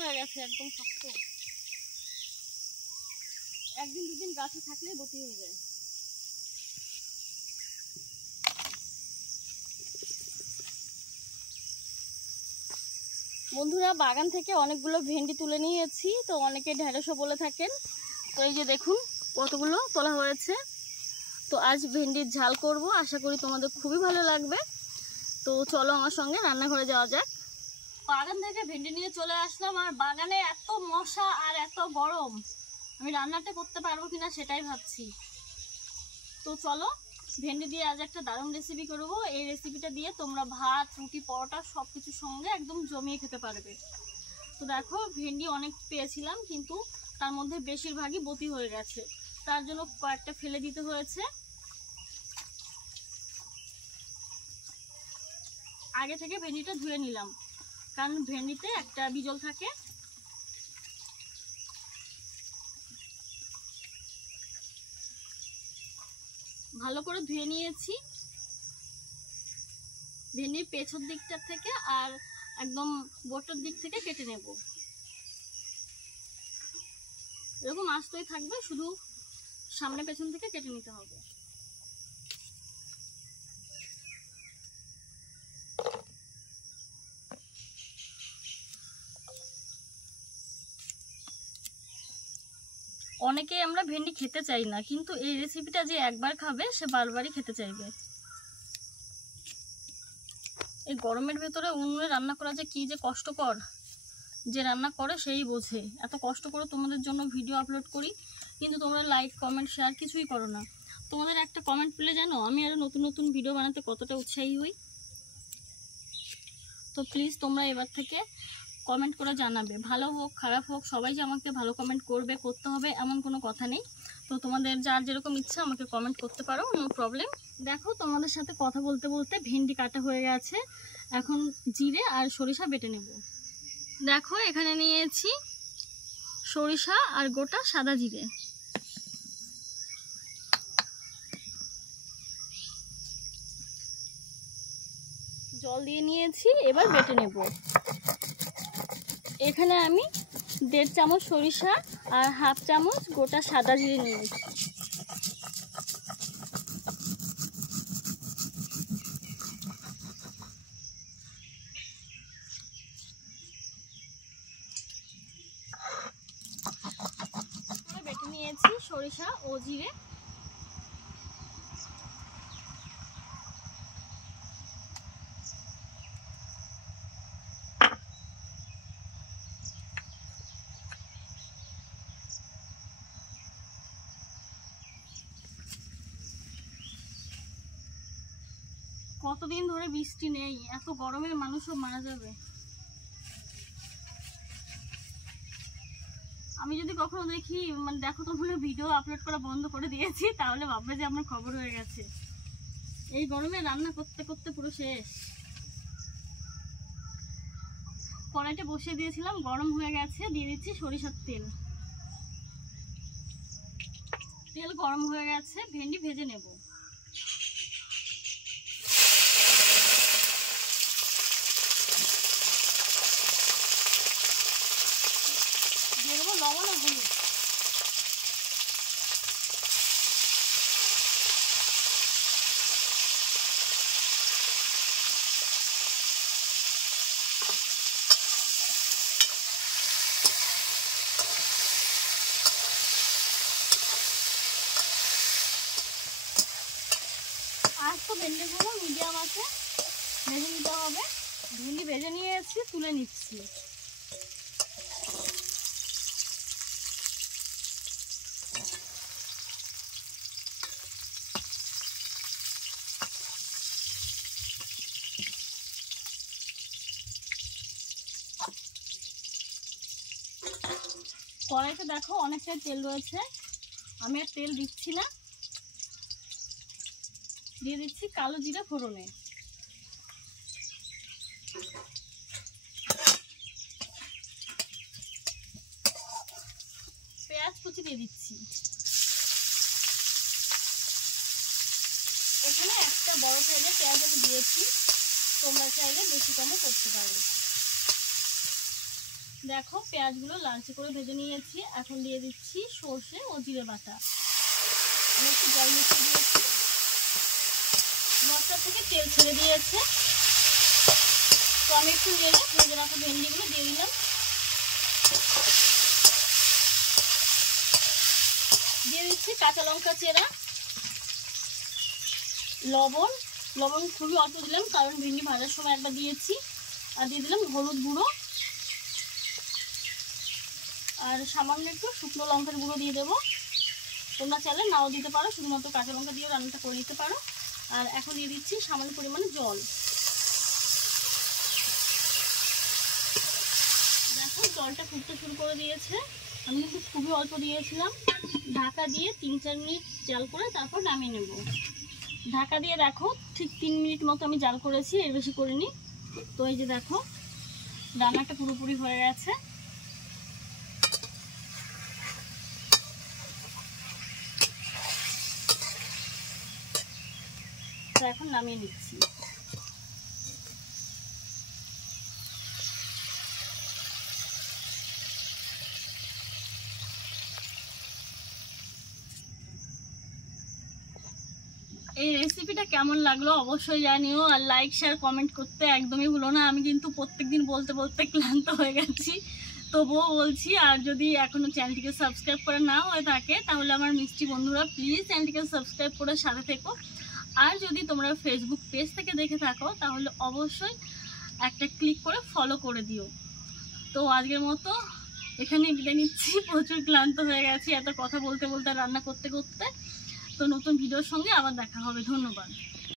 হয়ে গেছে, একদম শক্ত। একদিন দুদিন গাছে থাকলে বটি হয়ে যায়। বন্ধুরা, বাগান থেকে অনেকগুলো ভেন্ডি তুলে নিয়েছি, তো অনেকে ঢেঁড়সও বলে থাকেন। তো এই যে দেখুন কতগুলো তোলা হয়েছে। তো আজ ভেন্ডির ঝাল করব, আশা করি তোমাদের খুবই ভালো লাগবে। তো চলো আমার সঙ্গে রান্নাঘরে যাওয়া যাক। বাগান থেকে ভেন্ডি নিয়ে চলে আসলাম, আর বাগানে এত মশা আর এত গরম, আমি রান্নাটা করতে পারবো কিনা সেটাই ভাবছি। তো চলো, ভেন্ডি দিয়ে আজ একটা দারুণ রেসিপি করবো। এই রেসিপিটা দিয়ে তোমরা ভাত, রুটি, পরোটা সব কিছুর সঙ্গে একদম জমিয়ে খেতে পারবে। তো দেখো, ভেন্ডি অনেক পেয়েছিলাম, কিন্তু তার মধ্যে বেশিরভাগই বতি হয়ে গেছে, তার জন্য কয়েকটা ফেলে দিতে হয়েছে। আগে থেকে ভেন্ডিটা ধুয়ে নিলাম, কারণ ভেন্ডিতে একটা বিজল থাকে। ভালো করে ধুয়ে নিয়েছি। ভেন্ডির পেছন দিকটা থেকে আর একদম বটর দিক থেকে কেটে নেব। এরকম আস্তই থাকবে, শুধু সামনে পেছন থেকে কেটে নিতে হবে। অনেকে আমরা ভেন্ডি খেতে চাই না, কিন্তু এই রেসিপিটা যে একবার খাবে সে বারবারই খেতে চাইবে। এই গরমের ভেতরে উনুনে রান্না করা যে কি যে কষ্টকর, যে রান্না করে সেই বোঝে। এত কষ্ট করে তোমাদের জন্য ভিডিও আপলোড করি, কিন্তু তোমরা লাইক, কমেন্ট, শেয়ার কিছুই করো না। তোমাদের একটা কমেন্ট পেলে জানো আমি আরো নতুন নতুন ভিডিও বানাতে কতটা উৎসাহী হই। তো প্লিজ তোমরা এবার থেকে কমেন্ট করে জানাবে, ভালো হোক খারাপ হোক, সবাই যে আমাকে ভালো কমেন্ট করবে, করতে হবে এমন কোনো কথা নেই। তো তোমাদের যার যেরকম ইচ্ছা আমাকে কমেন্ট করতে পারো, নো প্রবলেম। দেখো, তোমাদের সাথে কথা বলতে বলতে ভেন্ডি কাটা হয়ে গেছে। এখন জিরে আর সরিষা বেটে নেব। দেখো, এখানে নিয়েছি সরিষা আর গোটা সাদা জিরে। জল দিয়ে নিয়েছি, এবার বেটে নেব। এখানে আমি 1.5 চামচ সরিষা আর 1/2 চামচ গোটা সাদা জিরে নিয়েছি। বেটে নিয়েছি সরিষা ও জিরে। কতদিন ধরে বৃষ্টি নেই, এত গরমে মানুষও মারা যাবে। আমি যদি কখনো দেখি, মানে দেখো তো বলে ভিডিও আপলোড করা বন্ধ করে দিয়েছি, তাহলে ভাববে যে আমার খবর হয়ে গেছে। এই গরমে রান্না করতে করতে পুরো শেষ। কড়াইটা বসিয়ে দিয়েছিলাম, গরম হয়ে গেছে, দিয়ে দিচ্ছি সরিষার তেল। তেল গরম হয়ে গেছে, ভেন্ডি ভেজে নেব। দিয়ে দেবো লবণ আর হলুদ। আর তো ভেন্ডিগুলো মিডিয়াম আছে, ভেজে নিতে হবে। ভেন্ডি ভেজে নিয়েছি, তুলে নিচ্ছি। কড়াইতে দেখো অনেকটাই তেল রয়েছে, আমি আর তেল দিচ্ছি না। দিয়ে দিচ্ছি কালো জিরা ফোড়নে। পেঁয়াজ কুচি দিয়ে দিচ্ছি। এখানে একটা বড় সাইজের পেঁয়াজ আমি দিয়েছি, তোমরা চাইলে বেশি কমও করতে পারো। দেখো পেঁয়াজগুলো লালচে করে ভেজে নিয়েছি। এখন দিয়ে দিচ্ছি সর্ষে ও জিরে বাটা। আমি একটু জল মিশিয়ে দিয়েছি, মশলা থেকে তেল ছেড়ে দিয়েছে। তো আমি একটু নেড়ে ভেজে রাখা ভেন্ডিগুলো দিয়ে দিলাম। দিয়ে দিচ্ছি কাঁচা লঙ্কা চেরা, লবণ খুবই অল্প দিলাম কারণ ভেন্ডি ভাজার সময় একবার দিয়েছি। আর দিয়ে দিলাম হলুদ গুঁড়ো, আর সামান্য একটু শুকনো লঙ্কার গুঁড়ো দিয়ে দেবো। তোমরা চাইলে নাও দিতে পারো, শুধুমাত্র কাঁচা লঙ্কা দিয়ে রান্নাটা করে নিতে পারো। আর এখন দিয়ে দিচ্ছি সামান্য পরিমাণে জল। দেখো জলটা ফুটতে শুরু করে দিয়েছে। আমি কিন্তু খুবই অল্প দিয়েছিলাম। ঢাকা দিয়ে 3-4 মিনিট জাল করে তারপর নামিয়ে নেব। ঢাকা দিয়ে দেখো ঠিক 3 মিনিট মতো আমি জাল করেছি, এর বেশি করিনি। তো এই যে দেখো রান্নাটা পুরোপুরি হয়ে গেছে। তো এখন নামিয়ে নিচ্ছি। এই রেসিপিটা কেমন লাগলো অবশ্যই জানিও, আর লাইক শেয়ার কমেন্ট করতে একদমই ভুলো না। আমি কিন্তু প্রত্যেকদিন বলতে বলতে ক্লান্ত হয়ে গেছি, তবুও বলছি। আর যদি এখনো চ্যানেলটিকে সাবস্ক্রাইব করে না হয়ে থাকে তাহলে আমার মিষ্টি বন্ধুরা প্লিজ চ্যানেলটিকে সাবস্ক্রাইব করে সাথে থেকো। আর যদি তোমরা ফেসবুক পেজ থেকে দেখে থাকো তাহলে অবশ্যই একটা ক্লিক করে ফলো করে দিও। তো আজকের মতো এখানে বিদায় নিচ্ছি, প্রচুর ক্লান্ত হয়ে গেছি এত কথা বলতে বলতে রান্না করতে করতে। তো নতুন ভিডিওর সঙ্গে আবার দেখা হবে। ধন্যবাদ।